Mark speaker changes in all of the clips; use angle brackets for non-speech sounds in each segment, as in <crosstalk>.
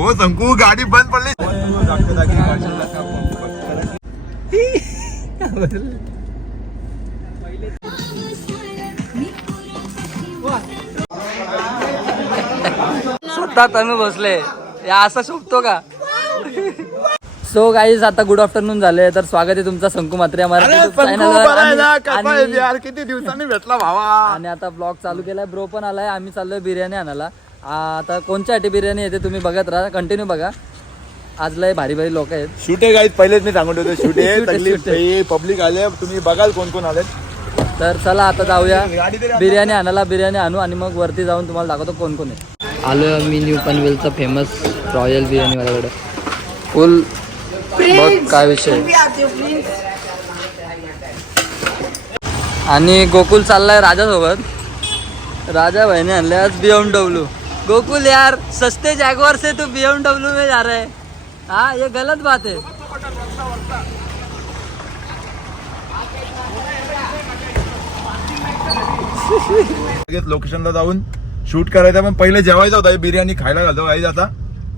Speaker 1: हो शंकू गाडी बंद पडली.
Speaker 2: स्वतः तनु बसले या असं शोभतो का? सो गाईज आता गुड आफ्टरनून झाले तर स्वागत आहे तुमचं शंकू मात्रे
Speaker 1: किती दिवसांनी भेटला भावा.
Speaker 2: आणि आता ब्लॉग चालू केलाय. ब्रो पण आलाय. आम्ही चाललोय बिर्याणी आणायला. आ, आता कोणच्यासाठी बिर्याणी येते तुम्ही बघत राहा. कंटिन्यू बघा. आज लय भारी भारी लोक आहेत.
Speaker 1: शूट आहे गाईज पहिलेच मी सांगून ठेवतो. शूट आहे. <laughs> पब्लिक आले. तुम्ही बघाल कोण कोण आले
Speaker 2: तर चला आता जाऊया. बिर्याणी आणायला बिर्याणी आणू आणि मग वरती जाऊन तुम्हाला दाखवतो कोण कोण आहे आलोय मी न्यू पनवेलचा फेमस रॉयल बिर्याणी वाल्याकडे. फुल बघ काय विषय आणि गोकुल चाललाय राजासोबत. राजा भाईने आणले आज बी एम डब्ल्यू गोकुल यार सस्ते जैगवार से तू बी एम डब्ल्यू में जा रहा है। हाँ ये गलत बात है।
Speaker 1: लोकेशनला जाऊन शूट करायचं पण पहिले जेवायचं होता बिर्याणी खायला घालतो आई आता.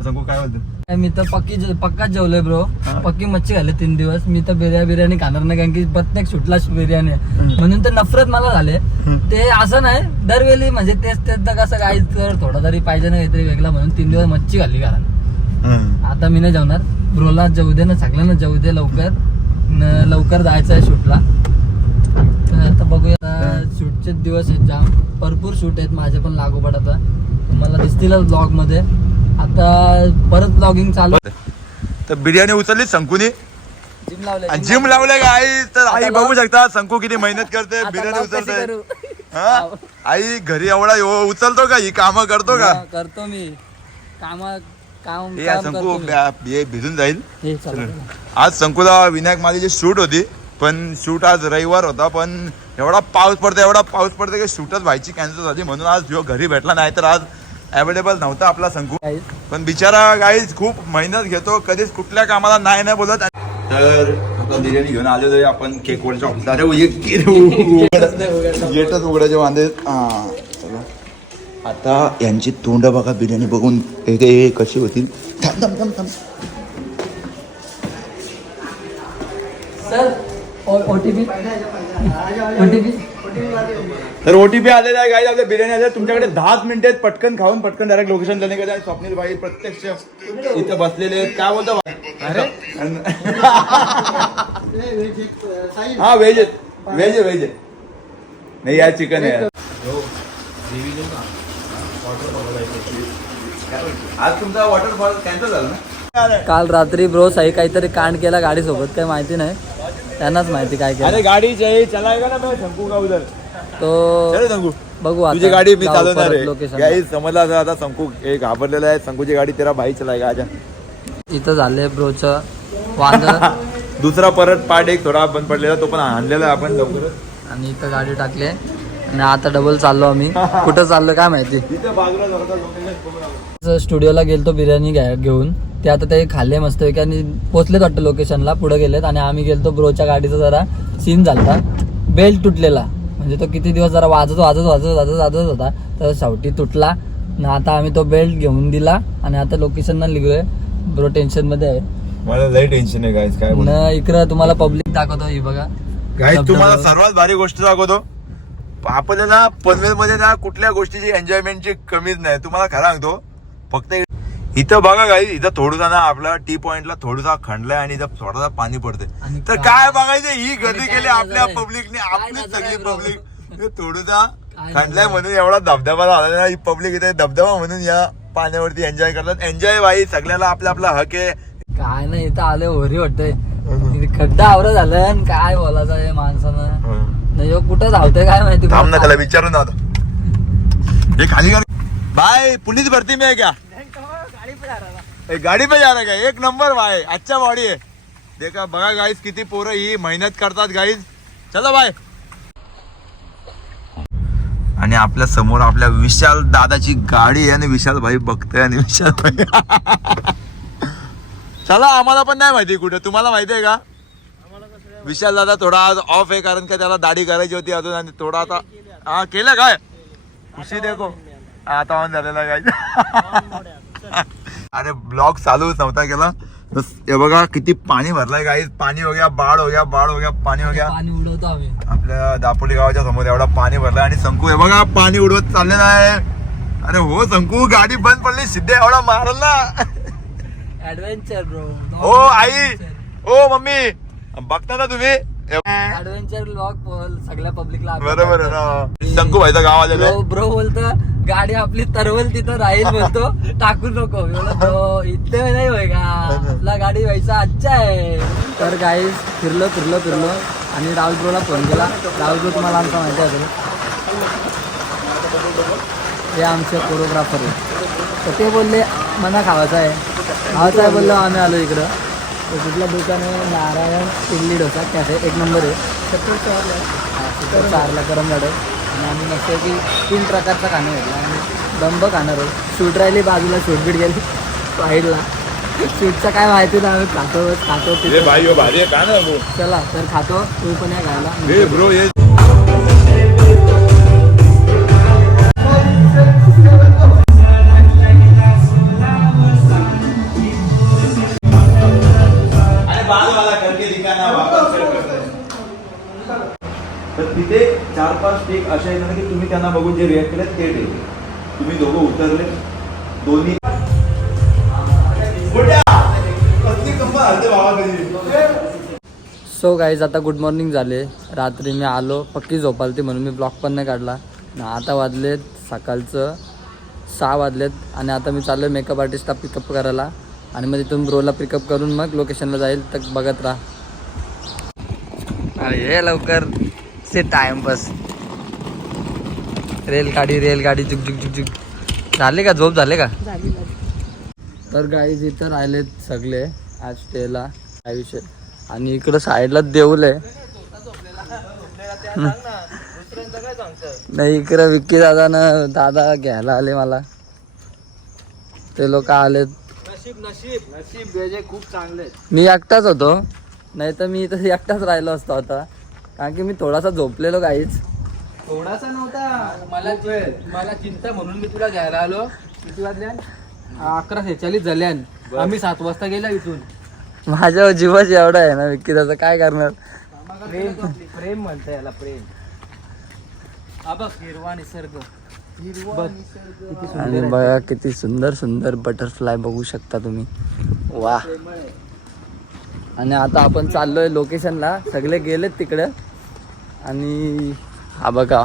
Speaker 1: सांगू काय बोलतो?
Speaker 2: मी तर पक्की जे- पक्काच जेवलोय ब्रो पक्की मच्छी खाल्ली तीन दिवस. मी तर बिर्याणी बिर्याणी खाणार नाही कारण की प्रत्येक सुटला बिर्याणी आहे. म्हणून तर नफरत मला झाले. ते असं नाही दरवेळी म्हणजे तेच तेच तर कसं काय तर थोडा तरी पाहिजे ना काहीतरी वेगळा म्हणून तीन दिवस मच्छी खाल्ली कारण आता मी नाही जेवणार. ब्रोला जेवू दे ना सगळ्यांना जेवू दे लवकर. न लवकर जायचं आहे शूटला. तर आता बघूया. शूटचे दिवस आहेत जाम. भरपूर शूट आहेत माझे पण लागोपाठ आता. तुम्हाला दिसतीलच ब्लॉगमध्ये. आता परत ब्लॉगिंग चालू.
Speaker 1: तर बिर्याणी उचलली शंकूने
Speaker 2: जिम लावले
Speaker 1: आणि जिम लावले का आई? तर आई बघू शकता शंकू किती मेहनत करते बिर्याणी उचलते हा? आई घरी एवढा उचलतो का? ही कामं करतो का?
Speaker 2: करतो मी. काम काम
Speaker 1: हे हे भिजून जाईल. आज शंकूला विनायक माझी शूट होती पण शूट आज रविवार होता पण एवढा पाऊस पडतो एवढा पाऊस पडतो की शूटच व्हायची कॅन्सल झाली. म्हणून आज जो घरी भेटला नाही तर आज अवेलेबल नव्हता आपला
Speaker 2: Guys,
Speaker 1: पण बिचारा गाईज खूप मेहनत घेतो. कधीच कुठल्या कामाला नाही नाही बोलत. तर आता बिर्याणी घेऊन आहे आपण केक वरच्या अरे गेटच उघडायचे वांदे. आता यांची तोंड बघा बिर्याणी बघून. कशी होतील. थांब थांब थांब थांब.
Speaker 2: सर ओटीपी ओटीपी
Speaker 1: तर ओटीपी आलेला आहे गाईज आपल्या बिर्याणी आल्या तुमच्याकडे दहाच मिनिटे आहेत. पटकन खाऊन पटकन डायरेक्ट लोकेशन जाणे का स्वप्नील भाई प्रत्यक्ष इथं बसलेले आहेत. काय बोलतो अरे? <laughs> हा व्हेज आहे व्हेज आहे व्हेज आहे. नाही यार चिकन आहे आज तुमचा वॉटरफॉल कॅन्सल झाला ना?
Speaker 2: काल रात्री ब्रो साई काहीतरी कांड केला गाडी सोबत काही माहिती नाही. त्यांनाच माहिती काय केलं.
Speaker 1: अरे गाडी चाहिए चलाएगा ना मैं शंकू का उधर?
Speaker 2: तो
Speaker 1: चलो शंकू
Speaker 2: बघू आता
Speaker 1: तुझी गाडी मी
Speaker 2: जाऊ
Speaker 1: चालवणार
Speaker 2: परत
Speaker 1: आहे.
Speaker 2: location ला.
Speaker 1: गाई समजला आता आता शंकू हे घाबरलेला आहे शंकूची गाडी तेरा भाई चलाएगा आजा.
Speaker 2: इथं झाले ब्रोचं वांद. <laughs>
Speaker 1: दुसरा परत पार्ट एक थोडा बंद पडलेला तो पण आणलेला आहे आपण लवकरच.
Speaker 2: आणि इथं गाडी टाकली आणि आता डबल चाललो आम्ही. कुठं चाललो काय माहिती?
Speaker 1: लोकेशन.
Speaker 2: स्टुडिओला गेलतो बिर्याणी घ्या घेऊन. ते आता ते खाल्ले मस्त आणि पोचलेत वाटतं लोकेशनला पुढे गेलेत आणि आम्ही गेलतो ब्रोच्या गाडीचा जरा सीन झालता. बेल्ट तुटलेला. म्हणजे तो किती दिवस जरा वाजत वाजत वाजत वाजत वाजत होता. तर शेवटी तुटला. ना आता आम्ही तो बेल्ट घेऊन दिला आणि आता लोकेशनला निघलोय. ब्रो टेन्शनमध्ये आहे.
Speaker 1: मला लय टेन्शन आहे काय
Speaker 2: न इकडं तुम्हाला पब्लिक दाखवतो ही बघा.
Speaker 1: तुम्हाला. सर्वात भारी गोष्ट दाखवतो. आपल्याला पनवेल मध्ये ना कुठल्या गोष्टीची एन्जॉयमेंटची कमीच नाही. तुम्हाला खरं सांगतो फक्त इथं बघा गाई इथं थोडंसा ना आपला टी पॉइंटला थोडासा खंडलाय आणि इथं थोडासा पाणी पडते
Speaker 2: आणि
Speaker 1: तर
Speaker 2: काय-
Speaker 1: बघायचं? ही गर्दी केली आपल्या? पब्लिकने आपली सगळी? पब्लिक थोडासा खंडलाय म्हणून एवढा धबधबा झाला ना ही पब्लिक इथे धबधबा म्हणून या पाण्यावरती एन्जॉय करतात. एन्जॉय बाई सगळ्याला आपला आपला हक आहे.
Speaker 2: काय नाही इथं आले होरी वाटतंय. खड्डा आवरं झालं आणि काय बोलायचं माणसानं? नाही कुठं धावतोय काय माहिती
Speaker 1: थांब ना त्याला विचारू ना आता. खाली कर भाई पुलिस भरती में है क्या ए, गाडी पे जा रहा है क्या एक नंबर भाई अच्छा बॉडी है देखा बघा गाईज किती पोरं ही मेहनत करतात गाईज चलो बाय. आणि आपल्यासमोर आपल्या विशाल दादाची गाडी आहे आणि विशाल भाई बघतोय आणि विशाल भाई <laughs> चला आम्हाला पण नाही माहिती कुठे. तुम्हाला माहिती आहे का? विशाल दादा थोडा आज ऑफ आहे कारण का त्याला दाढी करायची होती अजून आणि थोडा आता हा केलं काय? खुशी देखो. आता ऑन झालेला काय अरे ब्लॉग चालूच नव्हता केला. हे बघा किती पाणी भरलंय गाईज पाणी हो गया बाढ हो गया बाढ हो गया पाणी हो गया. आपल्या दापोली गावाच्या समोर एवढा पाणी भरलाय आणि शंकू हे बघा पाणी उडवत चाललेलं आहे. अरे हो शंकू गाडी बंद पडली सिद्धे एवढा मारल. ना
Speaker 2: ऍडव्हेंचर ब्रो
Speaker 1: ओ आई. ओ मम्मी. बघता ना तुम्ही?
Speaker 2: ऍडव्हेंचर ब्लॉग सगळ्या पब्लिकला
Speaker 1: बरोबर आहे ना. शंकू भाईचं गाव आलेलं आहे.
Speaker 2: ब्रो बोलतो गाडी आपली तरवल तिथं राहील बोलतो टाकू नको. मी बोललो, "Bro, इथे नाही होय का? आपला गाडी व्हायचा अच्छा आहे. तर काही फिरलो फिरलो फिरलो. आणि राहुल ब्रोला फोन केला. राहुल ब्रो तुम्हाला आमचा माहिती असेल हे आमचे कोरिओग्राफर आहे तर ते बोलले मना खावाचा आहे. खावाचा आहे बोललो आम्ही आलो इकडं. कुठलं दुकान आहे नारायण इडली डोसा कॅफे एक नंबर आहे. सत्तर चारला हा सत्तर चारला आणि आम्ही मस्त की तीन प्रकारचं खाणं घेतलं आणि दंब खाणार आहे शूट राहिली बाजूला शूट बीट गेली. साईडला. शूटचं काय माहिती नाही आम्ही खातो खातो
Speaker 1: हे. भाई हो भारी आहे का ना?
Speaker 2: चला तर खातो. तू पण या खायला.
Speaker 3: चार पाच टेक असे आहेत ना की तुम्ही त्यांना बघून जे रिॲक्ट केले ते टेक तुम्ही दोघं उतरले दोन्ही
Speaker 2: सो गाईज आता गुड मॉर्निंग झाले. रात्री मी आलो पक्की झोपालती म्हणून मी ब्लॉक पण नाही काढला. आता वाजलेत सकाळचं सहा वाजलेत आणि आता मी चाललो आहे मेकअप आर्टिस्टला पिकअप करायला. आणि मग तिथून ब्रोला पिकअप करून मग लोकेशनला जाईल तर बघत राहा. अरे ये लवकर. से टाइम बस. रेलगाडी रेलगाडी झुक झुक झुक झुक झाले का? झोप झाले का? तर गाईज इथं राहिलेत सगळे आज स्टेला काय विषय? आणि इकडं साईडला देऊल आहे. नाही इकडं विक्की दादा ना दादा घ्यायला आले मला. ते लोक आलेत.
Speaker 3: खूप चांगले
Speaker 2: मी एकटाच होतो. नाही तर मी इथं एकटाच राहिलो असतो आता. कारण की मी थोडासा झोपलेलो काहीच
Speaker 3: थोडासा नव्हता? मला मला चिंता म्हणून मी तुला घ्यायला आलो. किती वाजल्या अकरा सेहेचाळीस झाल्यान. आम्ही सात वाजता गेला इथून.
Speaker 2: माझ्या जीवाच एवढा आहे ना विक्की दादा काय करणार?
Speaker 3: प्रेम प्रेम म्हणता याला प्रेम. आबा हिरवा निसर्ग. हिरवा
Speaker 2: आणि बघा किती सुंदर सुंदर बटरफ्लाय बघू शकता तुम्ही. वा. आणि आता आपण चाललोय लोकेशनला सगळे गेलेत तिकडे. आणि हा बघा.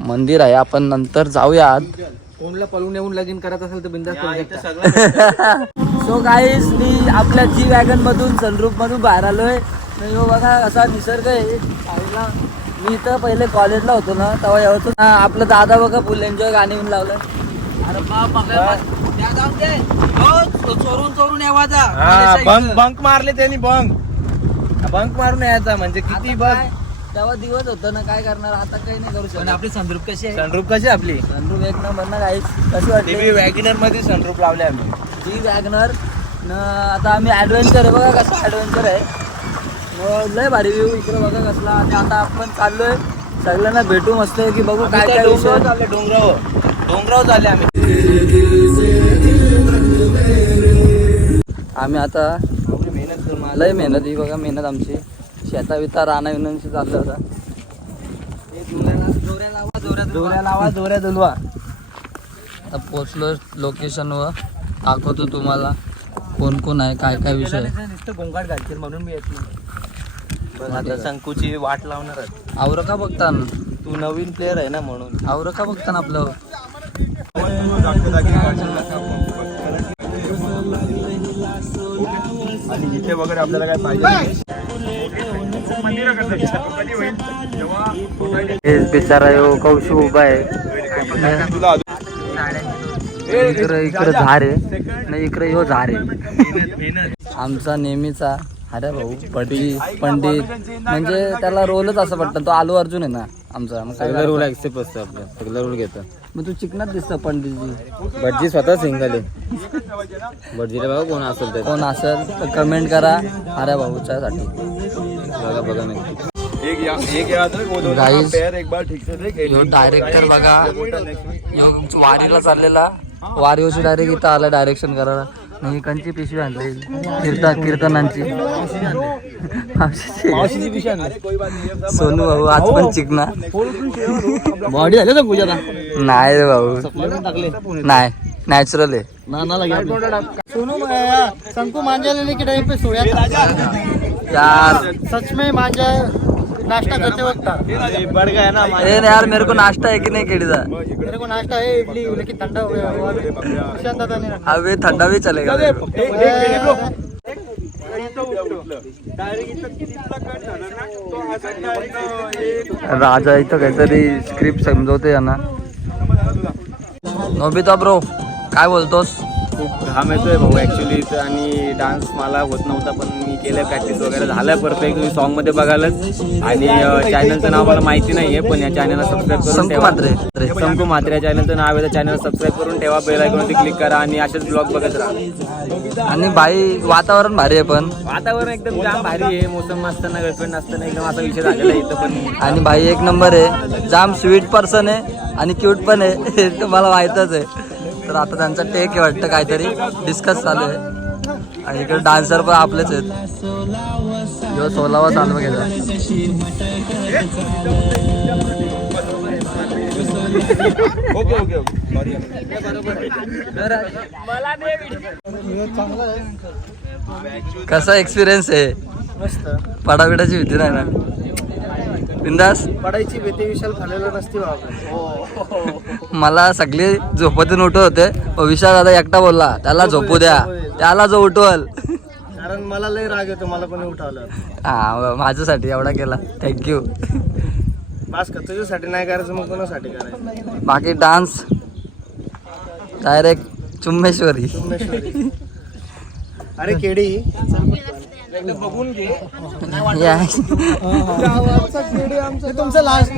Speaker 2: मंदिर आहे आपण नंतर जाऊया आत
Speaker 3: कोणला पळून येऊन लगीन करत असेल तर बिंदास
Speaker 2: सो गाईस <laughs> मी आपल्या जी वॅगन मधून सनरूफ मधून बाहेर आलोय. हो बघा असा निसर्ग आहे. साईडला मी इथं पहिले कॉलेजला होतो ना तेव्हा यावरचं हा, आपलं दादा बघा फुल एन्जॉय गाणे म्हणून लावलं अरे बाप चोरून चोरून
Speaker 3: बंक बंक मारले त्यांनी बंक बंक मारून यायचा म्हणजे किती बघ
Speaker 2: तेव्हा दिवस होतं ना काय करणार? आता काही नाही करू शकत.
Speaker 3: आपली सनरूप कशी आहे? सनरूप कशी आपली?
Speaker 2: सनरूफ एक नंबर ना गाईस कशी वाटली
Speaker 3: वॅगिनरमध्ये सनरूप लावले आम्ही.
Speaker 2: जी वॅगनर न आता आम्ही ऍडव्हेंचर आहे बघा कसं ऍडव्हेंचर आहे. न लय भारी व्ह्यू इकडे बघा कसला. आणि आता आपण चाललोय. सगळ्यांना भेटू मस्त की बघू काय काय विषय.
Speaker 3: डोंगराव चालले डोंगराव डोंगराव चालले आम्ही.
Speaker 2: आम्ही आता
Speaker 3: मेहनत करून
Speaker 2: लय मेहनत ही बघा मेहनत आमची. शेता बिता राणा विनांशी चाललं होता.
Speaker 3: दोऱ्या लावा दोऱ्या दुलवा.
Speaker 2: आता पोचलो लोकेशनवर दाखवतो तुम्हाला कोण कोण आहे काय काय विषय
Speaker 3: गोंगाट घालतील म्हणून मी येत नाही. आता शंकूची वाट लावणार आहे.
Speaker 2: आवरं का बघता ना
Speaker 3: तू नवीन प्लेअर आहे ना म्हणून.
Speaker 2: आवरं का बघता ना आपलं.
Speaker 1: आणि इथे वगैरे आपल्याला काय पाहिजे?
Speaker 2: बिचारा यो कौशू उभा आहे. इकडं इकडं झार आहे. नाही इकडे यो झार आहे. आमचा नेहमीचा अरे भाऊ पंडित पंडित म्हणजे त्याला रोलच असं वाटतं तो आलू अर्जुन आहे ना. आमचा. मग काय
Speaker 3: सगळं रूल
Speaker 2: करणार?
Speaker 3: ऍक्सेप्ट असतं आपलं. सगळं रूल घेतं.
Speaker 2: मग तू चिकनात दिसतं पंडितजी.
Speaker 3: भटजी स्वतः सिंगल आहे. भटजीला बघा कोण असेल ते.
Speaker 2: कोण असेल तर कमेंट करा अरे भाऊच्या साठी.
Speaker 3: बघा बघा नाही.
Speaker 1: एक या एक याद रख वो दोनों
Speaker 2: Guys,
Speaker 1: पैर एक बार ठीक से देख.
Speaker 2: यो डायरेक्टर बघा. यो वारीला चाललेला. वारीवरची डायरेक्ट इथं आला डायरेक्शन करायला. नाही कंची पिशवी आणली. कीर्तन कीर्तनांची. सोनू भाऊ आज पण चिकना.
Speaker 3: बॉडी झाली ना पूजा
Speaker 2: नाही रे भाऊ. नाही. नॅचरल आहे.
Speaker 3: सोनू शंकू मांझा लेने के टाइम पे सोया था
Speaker 2: यार
Speaker 3: सच में मांझा नाश्ता करते वक्त. था बढ़ गया ना
Speaker 2: अरे यार मेरे को नाश्ता है कि नहीं केडीचा
Speaker 3: मेरे को नाश्ता है इडली लेकिन ठंडा हो गया
Speaker 2: अबे थंडा भी चलेगा। राजा इथं काहीतरी स्क्रिप्ट समजवते यांना. नोबिता ब्रो काय बोलतोस?
Speaker 4: घाम येतोय भाऊ ऍक्च्युली आणि डान्स मला होत नव्हता पण मी केलं प्रॅक्टिस वगैरे झालं परफेक्ट तुम्ही सॉन्गमध्ये बघालच आणि चॅनलचं नाव मला माहिती नाहीये पण या चॅनलला सबस्क्राईब करून ठेवा.
Speaker 2: मात्रे.
Speaker 4: संकू मात्रे या चॅनलचं नाव आहे त्या चॅनल सबस्क्राईब करून ठेवा बेल आयकॉनवरती क्लिक करा आणि असेच ब्लॉग बघत राहा.
Speaker 2: आणि भाई वातावरण भारी आहे पण.
Speaker 4: वातावरण एकदम जाम भारी आहे मोसम असताना गर्लफ्रेंड असताना एकदम असा विषय झालेला आहे इथं पण.
Speaker 2: आणि भाई एक नंबर आहे. जाम स्वीट पर्सन आहे आणि क्यूट पण आहे. <laughs> तर मला माहीतच आहे. तर आता त्यांचा टेक आहे वाटतं काहीतरी. डिस्कस चालू आहे. आणि इकडे डान्सर पण आपलेच आहेत. जेव्हा सोलावा चालू गेला कसा एक्सपिरियन्स आहे? पडाबिडाची भीती नाही ना? बिंदास?
Speaker 3: पडायची भीती विशाल खालेलं नसती बाबा.
Speaker 2: मला सगळे झोपतून उठत होते. विशाल दादा एकटा बोलला त्याला झोपू द्या. त्याला जो उठवल.
Speaker 3: कारण मला लय राग येतो मला पण उठावलं
Speaker 2: हा माझ्यासाठी एवढा केला. थँक्यू
Speaker 3: बास का तुझ्यासाठी नाही करायचं मग कोणासाठी करायचं?
Speaker 2: बाकी डान्स डायरेक्ट चुम्मेश्वरी.
Speaker 3: अरे केडी.
Speaker 2: या.
Speaker 3: तुमचा लास्ट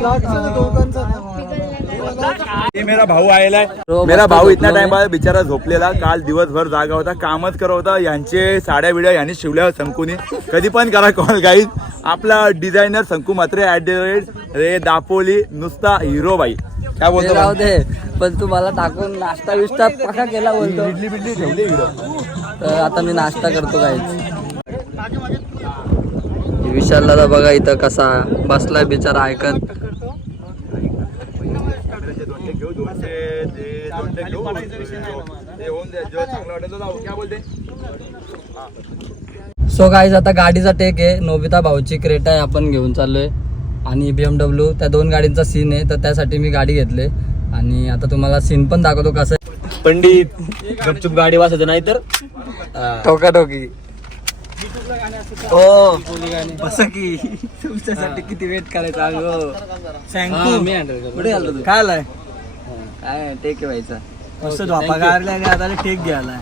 Speaker 1: ये मेरा भाऊ आलेला आहे. मेरा भाऊ इतना टाइम बाद बिचारा झोपलेला. काल दिवसभर जागा होता. कामच करत होता. यांचे साड्या बिड्या यांनी शिवल्या संकुने कधी पण करा कॉल गाईज आपला designer Sanku Matre at the rate रे दापोली नुसता हिरो बाई. काय
Speaker 2: ते
Speaker 1: बोलतो
Speaker 2: राहू दे पण तू मला टाकून नाश्ता बिष्टा पका केला बोलतो.
Speaker 1: इडली बिडली ठेवली
Speaker 2: आता मी नाश्ता करतो काहीच विशालला तर बघा इथं कसा बसलाय बिचारा ऐकत. सो गाईज आता गाडीचा टेक आहे. नोबिता भाऊची क्रेटा आहे आपण घेऊन चाललोय. आणि बीएमडब्ल्यू त्या दोन गाडींचा सीन आहे तर त्यासाठी मी गाडी घेतले. आणि आता तुम्हाला सीन पण दाखवतो कसं.
Speaker 4: पंडित गपचूप गाडी वाजत नाही तर
Speaker 2: टोका टोकी <laughs> ओ बस की तुमच्यासाठी किती वेट करायचा हो.
Speaker 3: मी हँडल
Speaker 2: कुठे आलो तू?
Speaker 3: काय आलाय?
Speaker 2: काय टेक व्हायचा
Speaker 3: मस्त झोपा गारल्या आता टेक घ्यायला.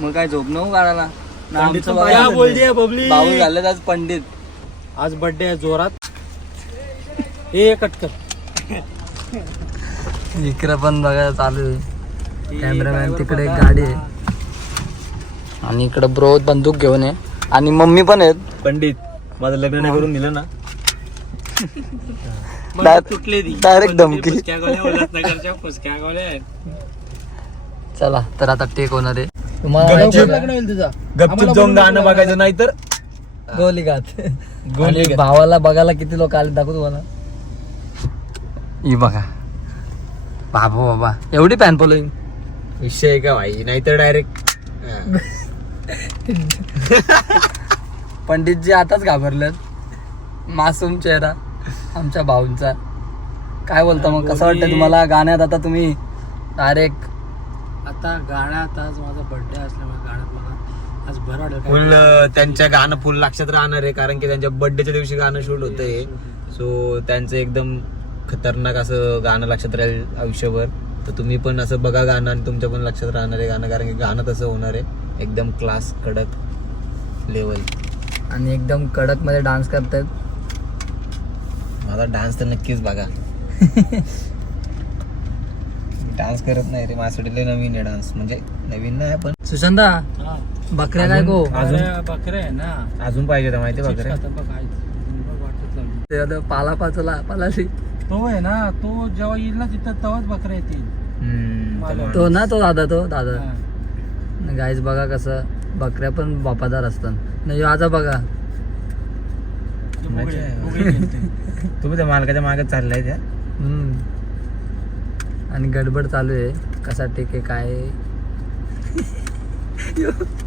Speaker 2: मग काय झोप नको काढायला? भाऊ झाले आज पंडित.
Speaker 3: आज बर्थडे आहे जोरात. हे कटकर
Speaker 2: इकडे पण बघा चालू आहे. कॅमेरामॅन तिकडे एक गाडी आहे. आणि इकडे ब्रो बंदूक घेऊन आहे आणि मम्मी पण आहेत.
Speaker 4: पंडित माझं लग्न नाही करून दिलं ना. <laughs>
Speaker 2: डायरेक्ट धमकी. <laughs> चला तर आता टेक होणार आहे.
Speaker 4: गपचूप. जाऊन गाणं बघायचं नाही तर
Speaker 2: गोली घात <laughs> आणि भावाला बघायला किती लोक आले दाखवू तुम्हाला. ही बघा. बाबा बाबा. एवढी पॅन फॉलोईंग
Speaker 4: विषय का भाई? नाहीतर डायरेक्ट <laughs>
Speaker 2: पंडितजी आताच घाबरलेत. मासूम चेहरा आमच्या भाऊंचा. काय बोलता मग? कसं वाटतं तुम्हाला? गाण्यात आता तुम्ही डायरेक्ट
Speaker 3: आता गाण्यात आज माझा बर्थडे असल्यामुळे गाण्यात मला आज बरं वाटेल.
Speaker 4: फुल त्यांच्या गाणं फुल लक्षात राहणार आहे. कारण की त्यांच्या बर्थडेच्या दिवशी गाणं शूट होतंय सो त्यांचं एकदम खतरनाक असं गाणं लक्षात राहील आयुष्यभर. तर तुम्ही पण असं बघा गाणं आणि तुमच्या पण लक्षात राहणार आहे गाणं. कारण की गाणं तसं होणार आहे. एकदम क्लास कडक लेवल
Speaker 2: आणि एकदम कडकमध्ये डान्स करतायत
Speaker 4: माझा डान्स तर नक्कीच बघा. <laughs> डान्स करत नाही रे माझ्यासाठी लय नवीन आहे डान्स म्हणजे नवीन नाही पण
Speaker 2: सुशांता बकऱ्या काय गो.
Speaker 4: अजून
Speaker 3: बकरे आहे ना.
Speaker 4: अजून पाहिजे होतं माहिती
Speaker 2: आता पाला पाचला पालाशी.
Speaker 3: तो आहे ना तो जेव्हा येईल ना तिथं तेव्हाच बकऱ्या येतील.
Speaker 2: तो ना तो दादा तो दादा. गाईज बघा कसं बकऱ्या पण वफादार असतात. नाही आता बघा.
Speaker 4: तुम्ही <laughs> त्या मालकाच्या मागे चाललाय त्या.
Speaker 2: हम्म. आणि गडबड चालू आहे. कसा टेके काय <laughs>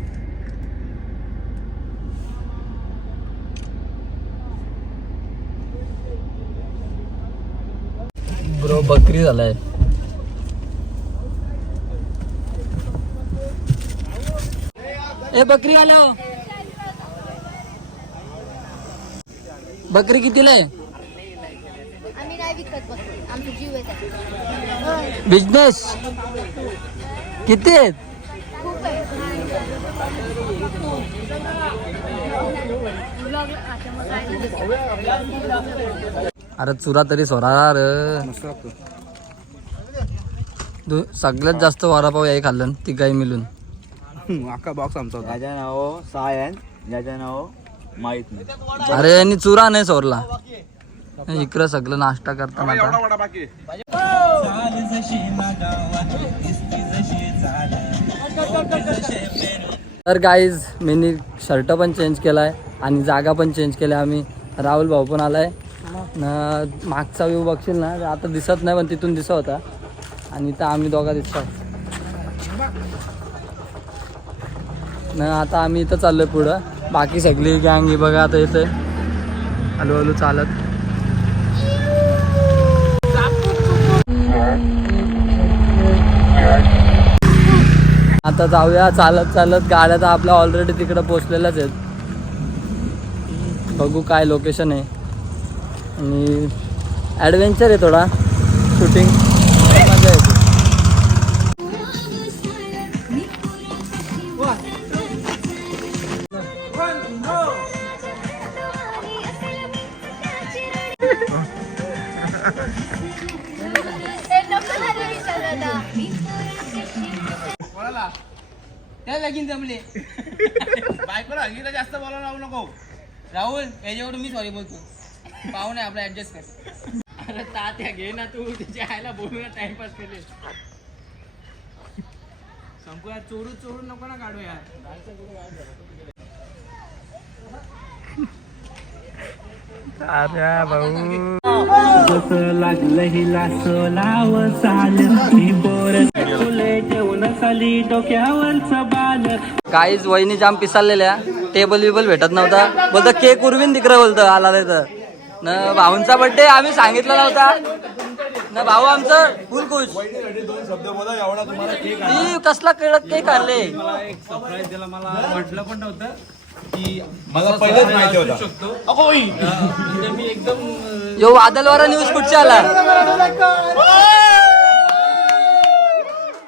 Speaker 2: बकरी झालाय. ए बकरी आलो बकरी कितीला आहे?
Speaker 5: आमचा जीव आहे त्यात.
Speaker 2: बिझनेस किती आहेत?
Speaker 5: आहे.
Speaker 2: अरे चुरा तरी सोरा र. दु- सगळ्यात जास्त वडापाव याही खाल्लं ती गाई मिळून.
Speaker 3: अख्खा बॉक्स आमचा होता.
Speaker 1: याच्या नाव सायन याच्या नाव माहीत नाही.
Speaker 2: अरे यांनी चुरा नाही सोरला. इकडं सगळं नाश्ता करताना आता. तर गाईज मी शर्ट पण चेंज केलाय आणि जागा पण चेंज केल्या आम्ही राहुल भाऊ पण आलाय. मागचा व्यू बघशील ना आता दिसत नाही पण तिथून दिसत होता. आणि इथं आम्ही दोघा दिसतो न आता आम्ही इथं चाललोय पुढं. बाकी सगळी गँग ही बघा आता येते हळूहळू चालत. आता जाऊया चालत चालत गाड्या तर आपल्या ऑलरेडी तिकडं पोचलेल्याच आहेत. बघू काय लोकेशन आहे. आणि ॲडव्हेंचर आहे थोडा. शूटिंग मजा येते.
Speaker 3: त्या लगीन जमले. <laughs> बायकोला हल्लीला जास्त बोलायला लावू नको. राहुल याच्यावर मी सॉरी बोलतो. पाहुणे आपला ऍडजस्ट कर अरे तात्या घे ना तू तिच्या आईला बोलू ना टाइमपास केले. संपू यार चोरू चोरू नको ना काढू यार.
Speaker 2: काहीच वहिनी जाम पिसाळलेल्या. टेबल बिबल भेटत नव्हता. बोलतो केक उरवीन तिकडे बोलतो आला तर. न भाऊंचा बर्थडे आम्ही सांगितलं नव्हता. न भाऊ आमचं फुल खुश.
Speaker 1: दोन शब्द बोला एवढा तुम्हाला केक
Speaker 2: ती कसला केळत केक आणले?
Speaker 3: सरप्राईज दिला मला वाटलं पण नव्हतं की
Speaker 1: मला पहिलेच माहिती होता
Speaker 3: म्हणजे मी एकदम
Speaker 2: यो वादलवारा न्यूज कुठच्या आला?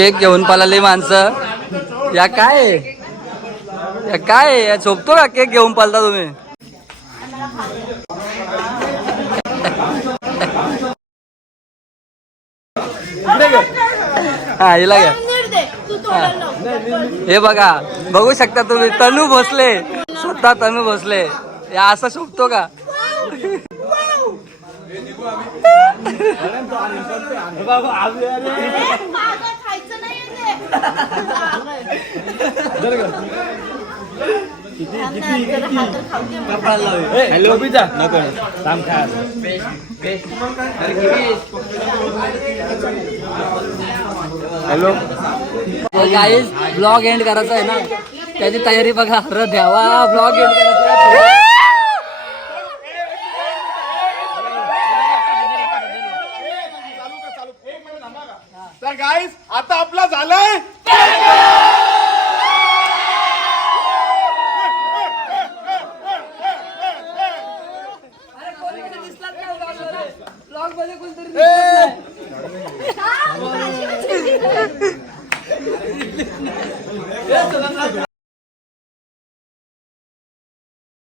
Speaker 2: केक घेऊन पळाली माणसं. या काय? या काय? या झोपतो का केक घेऊन पळता तुम्ही? हा हिला घ्या हे बघा बघू शकता तुम्ही तनू भोसले. स्वतः तनू भोसले. या असं शोभतो का?
Speaker 1: हॅलो
Speaker 2: गाईज ब्लॉग एंड करायचा आहे ना. त्याची तयारी बघा. अरे द्यावा ब्लॉग एंड करायचा आहे.
Speaker 1: तर गाईस आता आपला झालाय.